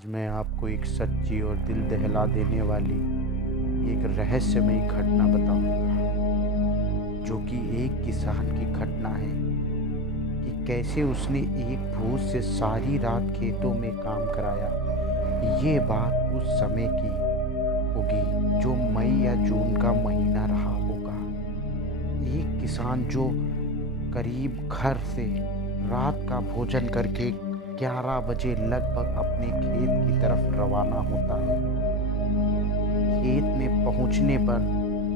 आज मैं आपको एक सच्ची और दिल दहला देने वाली एक रहस्यमयी घटना बताऊंगा, जो कि एक किसान की घटना है कि कैसे उसने एक भूत से सारी रात खेतों में काम कराया। ये बात उस समय की होगी जो मई या जून का महीना रहा होगा। एक किसान जो करीब घर से रात का भोजन करके 11 बजे लगभग अपने खेत की तरफ रवाना होता है। खेत में पहुंचने पर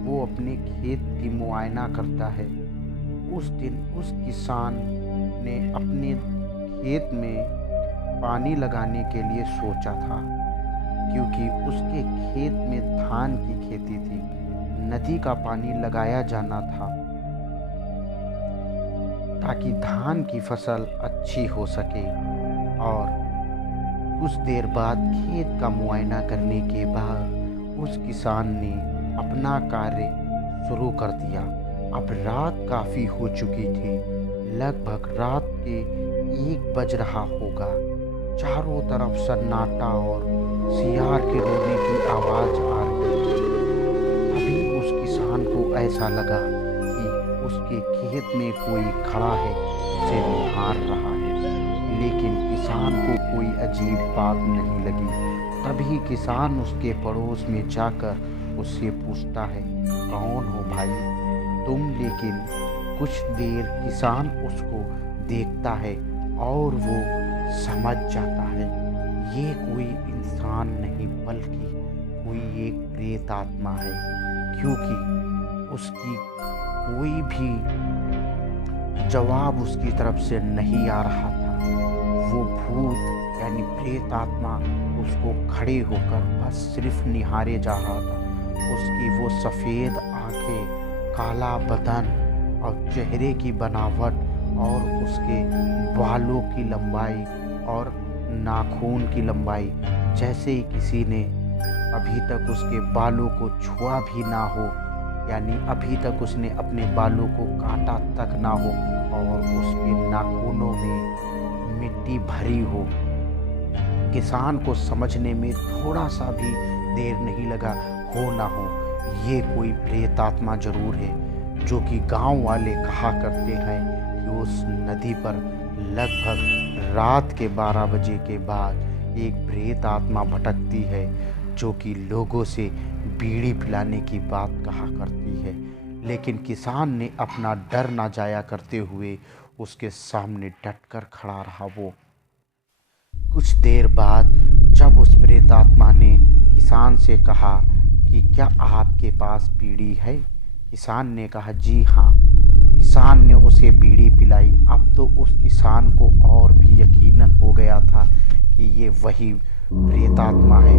वो अपने खेत की मुआयना करता है। उस दिन उस किसान ने अपने खेत में पानी लगाने के लिए सोचा था, क्योंकि उसके खेत में धान की खेती थी। नदी का पानी लगाया जाना था ताकि धान की फसल अच्छी हो सके। और कुछ देर बाद खेत का मुआयना करने के बाद उस किसान ने अपना कार्य शुरू कर दिया। अब रात काफ़ी हो चुकी थी, लगभग रात के 1 बज रहा होगा। चारों तरफ सन्नाटा और सियार के रोने की आवाज़ आ रही थी। तभी उस किसान को ऐसा लगा कि उसके खेत में कोई खड़ा है, उसे निहार रहा है। लेकिन किसान को कोई अजीब बात नहीं लगी। तभी किसान उसके पड़ोस में जाकर उससे पूछता है, कौन हो भाई तुम? लेकिन कुछ देर किसान उसको देखता है और वो समझ जाता है ये कोई इंसान नहीं बल्कि कोई एक प्रेत आत्मा है, क्योंकि उसकी कोई भी जवाब उसकी तरफ से नहीं आ रहा था। वो भूत यानी प्रेत आत्मा उसको खड़े होकर बस सिर्फ निहारे जा रहा था। उसकी वो सफ़ेद आंखें, काला बदन और चेहरे की बनावट और उसके बालों की लंबाई और नाखून की लंबाई, जैसे ही किसी ने अभी तक उसके बालों को छुआ भी ना हो, यानी अभी तक उसने अपने बालों को काटा तक ना हो और उसके नाखूनों में मिट्टी भरी हो। किसान को समझने में थोड़ा सा भी देर नहीं लगा, हो ना हो ये कोई प्रेत आत्मा जरूर है। जो कि गांव वाले कहा करते हैं कि उस नदी पर लगभग रात के 12 बजे के बाद एक प्रेत आत्मा भटकती है, जो कि लोगों से बीड़ी पिलाने की बात कहा करती है। लेकिन किसान ने अपना डर ना जाया करते हुए उसके सामने डटकर खड़ा रहा। वो कुछ देर बाद जब उस प्रेत आत्मा ने किसान से कहा कि क्या आपके पास बीड़ी है? किसान ने कहा जी हाँ। किसान ने उसे बीड़ी पिलाई। अब तो उस किसान को और भी यकीनन हो गया था कि ये वही प्रेत आत्मा है।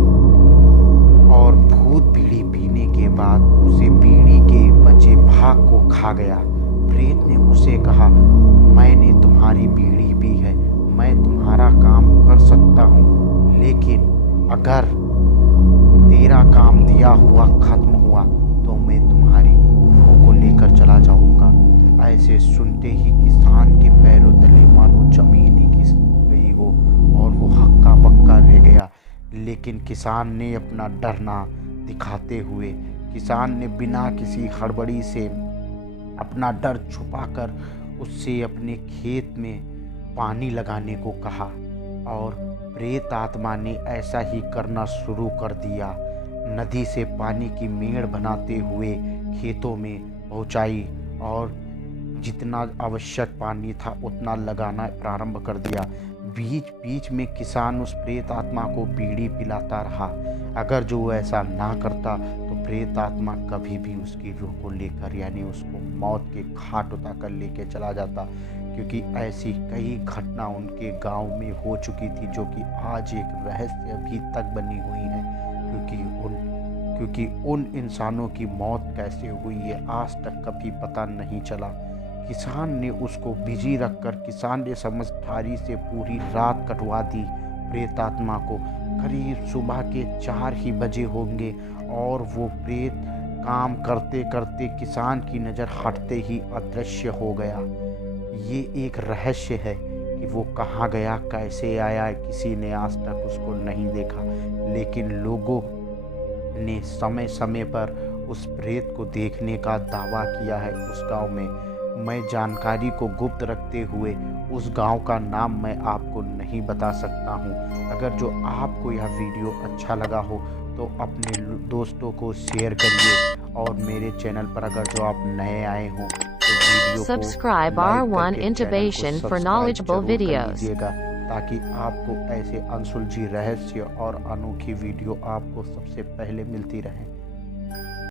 और भूत बीड़ी पीने के बाद उसे बीड़ी के बचे भाग को खा गया। प्रेत ने उसे कहा, मैंने तुम्हारी बीड़ी पी है, मैं तुम्हारा काम कर सकता हूँ, लेकिन अगर तेरा काम दिया हुआ खत्म हुआ तो मैं तुम्हारी रूह को लेकर चला जाऊंगा। ऐसे सुनते ही किसान के पैरों तले मानो जमीन ही खिसक गई हो और वो हक्का बक्का रह गया। लेकिन किसान ने अपना डर ना दिखाते हुए, किसान ने बिना किसी हड़बड़ी से अपना डर छुपाकर उससे अपने खेत में पानी लगाने को कहा। और प्रेत आत्मा ने ऐसा ही करना शुरू कर दिया। नदी से पानी की मेड़ बनाते हुए खेतों में पहुंचाई और जितना आवश्यक पानी था उतना लगाना प्रारंभ कर दिया। बीच बीच में किसान उस प्रेत आत्मा को बीड़ी पिलाता रहा। अगर जो ऐसा ना करता तो प्रेत आत्मा कभी भी उसकी रूह को लेकर यानी उसको मौत के घाट उतार लेके चला जाता, क्योंकि ऐसी कई घटना उनके गांव में हो चुकी थी जो कि आज एक रहस्य अभी तक बनी हुई है। क्योंकि उन इंसानों की मौत कैसे हुई है आज तक कभी पता नहीं चला। किसान ने उसको बिजी रखकर किसान ने समझदारी से पूरी रात कटवा दी प्रेत आत्मा को। करीब सुबह के 4 ही बजे होंगे और वो प्रेत काम करते करते किसान की नज़र हटते ही अदृश्य हो गया। ये एक रहस्य है कि कि वो कहाँ गया, कैसे आया, किसी ने आज तक उसको नहीं देखा। लेकिन लोगों ने समय समय पर उस प्रेत को देखने का दावा किया है उस गांव में। मैं जानकारी को गुप्त रखते हुए उस गांव का नाम मैं आपको नहीं बता सकता हूं। अगर जो आपको यह वीडियो अच्छा लगा हो तो अपने दोस्तों को शेयर करिए, और मेरे चैनल पर अगर जो आप नए आए हों तो वीडियो को Subscribe लाइक R1 करके चैनल को Intubation for सब्सक्राइब knowledgeable जरूर कर videos. लीजिएगा, ताकि आपको ऐसे अनसुलझी रहस्य और अनोखी वीडियो आपको सबसे पहले मिलती रहे।